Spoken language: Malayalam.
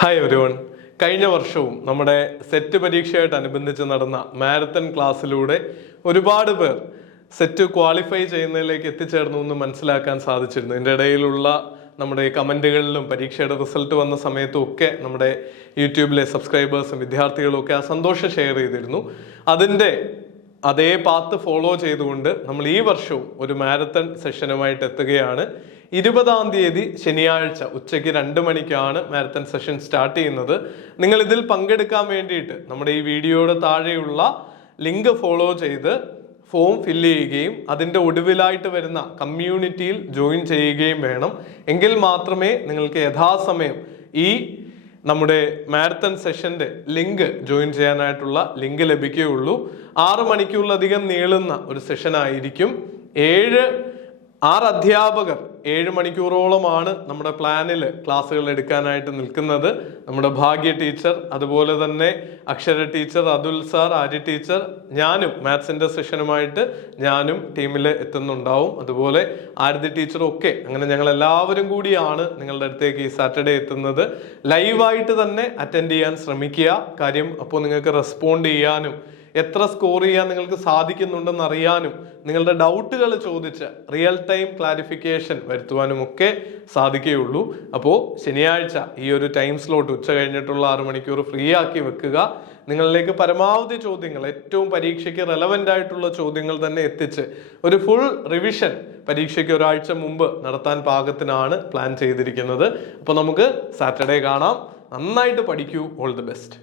Hi everyone. കഴിഞ്ഞ വർഷവും നമ്മുടെ സെറ്റ് പരീക്ഷയായിട്ടനുബന്ധിച്ച് നടന്ന മാരത്തൺ ക്ലാസ്സിലൂടെ ഒരുപാട് പേർ സെറ്റ് ക്വാളിഫൈ ചെയ്യുന്നതിലേക്ക് എത്തിച്ചേർന്നു എന്ന് മനസ്സിലാക്കാൻ സാധിച്ചിരുന്നു. ഇതിൻ്റെ ഇടയിലുള്ള നമ്മുടെ കമൻറ്റുകളിലും പരീക്ഷയുടെ റിസൾട്ട് വന്ന സമയത്തും ഒക്കെ നമ്മുടെ യൂട്യൂബിലെ സബ്സ്ക്രൈബേഴ്സും വിദ്യാർത്ഥികളും ഒക്കെ ആ സന്തോഷം ഷെയർ ചെയ്തിരുന്നു. അതിൻ്റെ അതേ പാത്ത് ഫോളോ ചെയ്തുകൊണ്ട് നമ്മൾ ഈ വർഷവും ഒരു മാരത്തൺ സെഷനുമായിട്ട് എത്തുകയാണ്. 20-ാം തീയതി ശനിയാഴ്ച ഉച്ചയ്ക്ക് 2 മണിക്കാണ് മാരത്തൺ സെഷൻ സ്റ്റാർട്ട് ചെയ്യുന്നത്. നിങ്ങൾ ഇതിൽ പങ്കെടുക്കാൻ വേണ്ടിയിട്ട് നമ്മുടെ ഈ വീഡിയോയുടെ താഴെയുള്ള ലിങ്ക് ഫോളോ ചെയ്ത് ഫോം ഫില്ല് ചെയ്യുകയും അതിൻ്റെ ഒടുവിലായിട്ട് വരുന്ന കമ്മ്യൂണിറ്റിയിൽ ജോയിൻ ചെയ്യുകയും വേണം. എങ്കിൽ മാത്രമേ നിങ്ങൾക്ക് യഥാസമയം ഈ നമ്മുടെ മാരത്തൺ സെഷന്റെ ലിങ്ക് ജോയിൻ ചെയ്യാനായിട്ടുള്ള ലിങ്ക് ലഭിക്കുകയുള്ളൂ. 6 മണിക്കൂറിലധികം നീളുന്ന ഒരു സെഷൻ ആയിരിക്കും. 6 അധ്യാപകർ 7 മണിക്കൂറോളമാണ് നമ്മുടെ പ്ലാനിൽ ക്ലാസ്സുകൾ എടുക്കാനായിട്ട് നിൽക്കുന്നത്. നമ്മുടെ ഭാഗ്യ ടീച്ചർ, അതുപോലെ തന്നെ Akshara teacher, Athul sir, Arya teacher, ഞാനും മാത്സിന്റെ സെഷനുമായിട്ട് ഞാനും ടീമിൽ എത്തുന്നുണ്ടാവും. അതുപോലെ ആരതി ടീച്ചറും ഒക്കെ. അങ്ങനെ ഞങ്ങൾ എല്ലാവരും കൂടിയാണ് നിങ്ങളുടെ അടുത്തേക്ക് ഈ സാറ്റർഡേ എത്തുന്നത്. ലൈവായിട്ട് തന്നെ അറ്റൻഡ് ചെയ്യാൻ ശ്രമിക്കുക. കാര്യം അപ്പോൾ നിങ്ങൾക്ക് റെസ്പോണ്ട് ചെയ്യാനും എത്ര സ്കോർ ചെയ്യാൻ നിങ്ങൾക്ക് സാധിക്കുന്നുണ്ടെന്ന് അറിയാനും നിങ്ങളുടെ ഡൗട്ടുകൾ ചോദിച്ച് റിയൽ ടൈം ക്ലാരിഫിക്കേഷൻ വരുത്തുവാനും ഒക്കെ സാധിക്കുകയുള്ളൂ. അപ്പോൾ ശനിയാഴ്ച ഈ ഒരു ടൈം സ്ലോട്ട് ഉച്ച കഴിഞ്ഞിട്ടുള്ള 6 മണിക്കൂർ ഫ്രീ ആക്കി വെക്കുക. നിങ്ങളിലേക്ക് പരമാവധി ചോദ്യങ്ങൾ, ഏറ്റവും പരീക്ഷയ്ക്ക് റെലവൻ്റ് ആയിട്ടുള്ള ചോദ്യങ്ങൾ തന്നെ എത്തിച്ച് ഒരു ഫുൾ റിവിഷൻ പരീക്ഷയ്ക്ക് ഒരാഴ്ച മുമ്പ് നടത്താൻ പാകത്തിനാണ് പ്ലാൻ ചെയ്തിരിക്കുന്നത്. അപ്പോൾ നമുക്ക് സാറ്റർഡേ കാണാം. നന്നായിട്ട് പഠിക്കൂ. All the best.